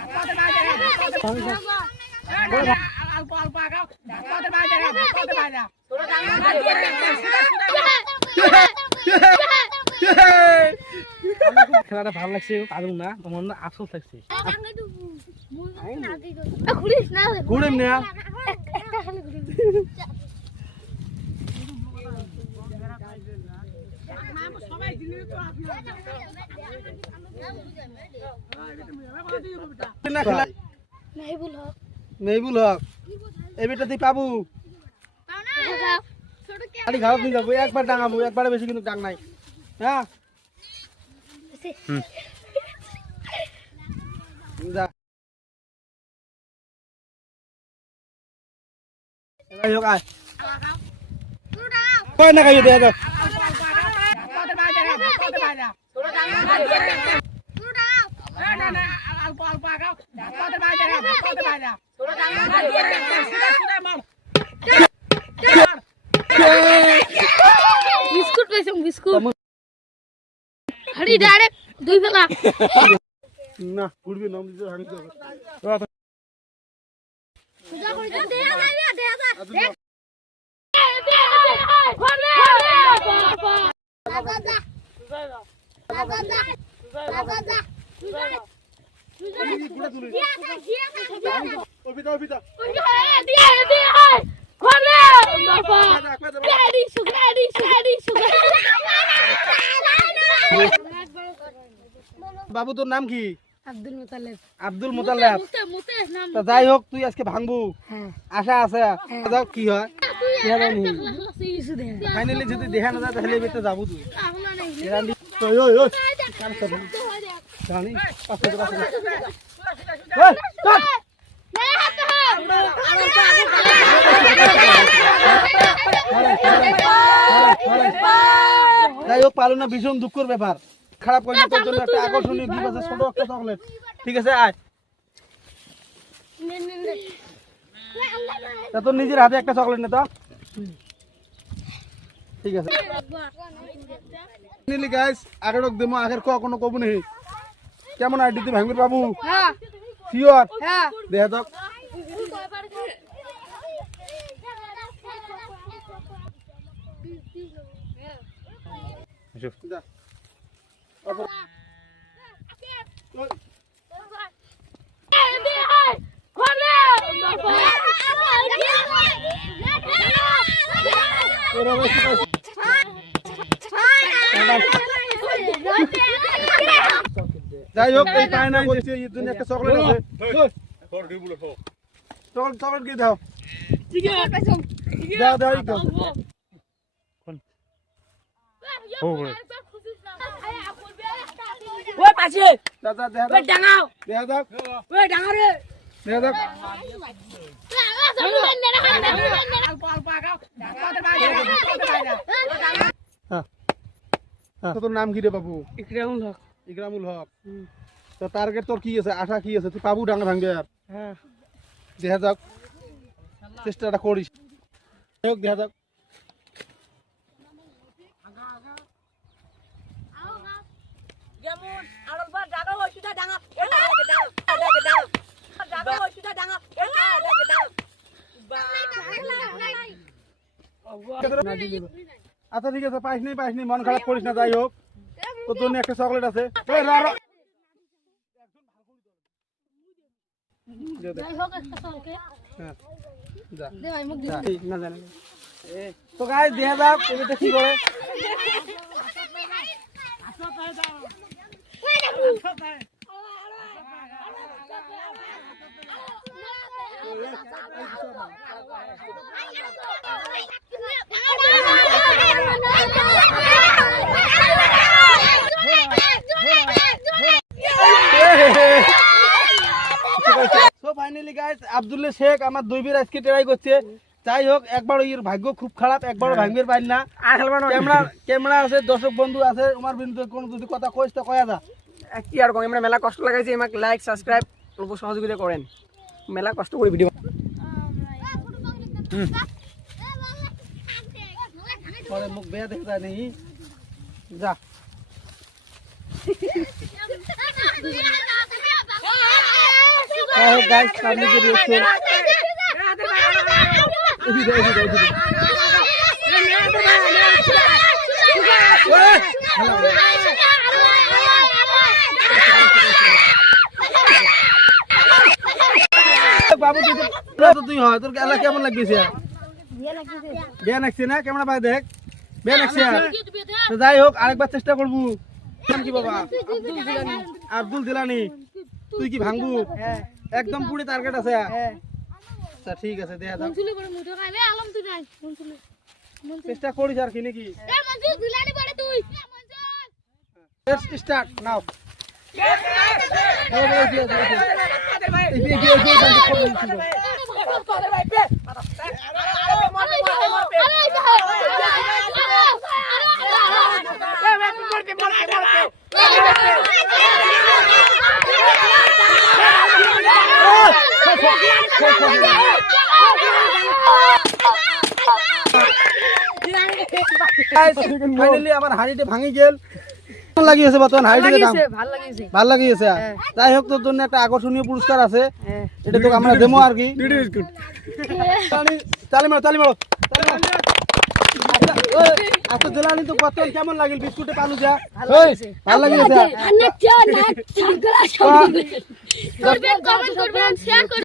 খেলাটা ভালো লাগছে কারণ না তোমার না আফসোস লাগছে ঘুরিম না মেহবুল হক এই বেটা তুই পাবো খারাপ নিয়ে যাবো একবার ডাঙাবো একবারে বেশি কিন্তু ডাং নাই হ্যাঁ যা কয় না খাইয়ে দেয়া বিস্কুট পাইছো বিস্কুট হাড়ি ডাইরেক্ট দুই বেলা না পুরবি নাম দিতে হাড়ি দাও পূজা করে দেয়া যায় বাবু তোর নাম কি আব্দুল মুতালেব আব্দুল মুতালেব যাই হোক তুই আজকে ভাঙবো আশা আছে যাও কি হয় ফাইনালি যদি দেখা না যায় তাহলে বেতে যাবো তুই জানি যাই হোক পারো না ভীষণ দুঃখের ব্যাপার খারাপ করে তোর জন্য একটা আকর্ষণীয় গিফট আছে ছোট একটা চকলেট ঠিক আছে আয় তা তোর নিজের হাতে একটা চকলেট নে তো ঠিক আছে নিলি গাইস আগের দেমো আগের কোনো কবু নেই কেমন আইডি তুই ভাঙবি বাবু হ্যাঁ শিওর হ্যাঁ দেখা যাক যাই হোক এই পায় না বলছি এর জন্য একটা চকলেট আছে চকলেট কি দাও দাও দাও একটু ওই পাশে দাদা দেখা ওই ডাঙাও দেখা যাক ওই ডাঙা রে দেখা যাক তোর নাম কি রে বাবু ইকরামুল হক ইকরামুল হক তো টার্গেট তোর কি আছে আশা কি আছে তুই পাবু ডাঙা ভাঙবে আর হ্যাঁ দেখা যাক চেষ্টাটা করিস দেখা যাক যেমন আড়লবার ডাঙা ওইটা ডাঙা এটা ডাঙা ডাঙা ওইটা ডাঙা এটা ডাঙা আচ্ছা ঠিক আছে পাইস নি মন খারাপ করিস না যাই হোক তোর জন্য একটা চকলেট আছে তো গাই দেখা যাক এটা কি করে ফাইনালি গাইস আব্দুল শেখ আমার দুই বীর আজকে ট্রাই করছে যাই হোক একবার এর ভাগ্য খুব খারাপ একবার ভাঙবের পাই না ক্যামেরা আছে দর্শক বন্ধু আছে আমার বিরুদ্ধে কোনো যদি কথা কইস তো কয়া যা কি আর কম আমরা মেলা কষ্ট লাগাইছি আমাকে লাইক সাবস্ক্রাইব অল্প সহযোগিতা করেন মেলা কষ্ট করে ভিডিও পরে মুখ বেয়া দেখা যায় নেই যা যাই হোক গাইস সামনে যে রিয়েকশন বাবু তুই হয় তোর খেলা কেমন লাগতেছে বিয়া লাগছে না ক্যামেরা ভাই দেখ বিয়া লাগছে তো যাই হোক আরেকবার চেষ্টা করবো নাম কি বাবা আব্দুল জিলানি তুই কি ভাঙবু একদম পুরো টার্গেট আছে আচ্ছা ঠিক আছে দেখা যাক মনসুলে বড় মুঠো খাইবে আলম তুই নাই মনসুলে চেষ্টা করিস আর কি নাকি এ মনসুল দিলানি বড় তুই monsoon let's start now finally আমার হাড়িটা ভাঙি গেল কেমন লাগিয়েছে বর্তমান হাড়িটাকে দাম ভাল লাগিয়েছে যাই হোক তোর জন্য একটা আকর্ষণীয় পুরস্কার আছে এটা তো আমরা দেবো আর কি তালি মারো আচ্ছা জেলানি তো বর্তমান কেমন লাগিল বিস্কুটে পালু যা ভাল লাগিয়েছে কমেন্ট করবেন শেয়ার করবেন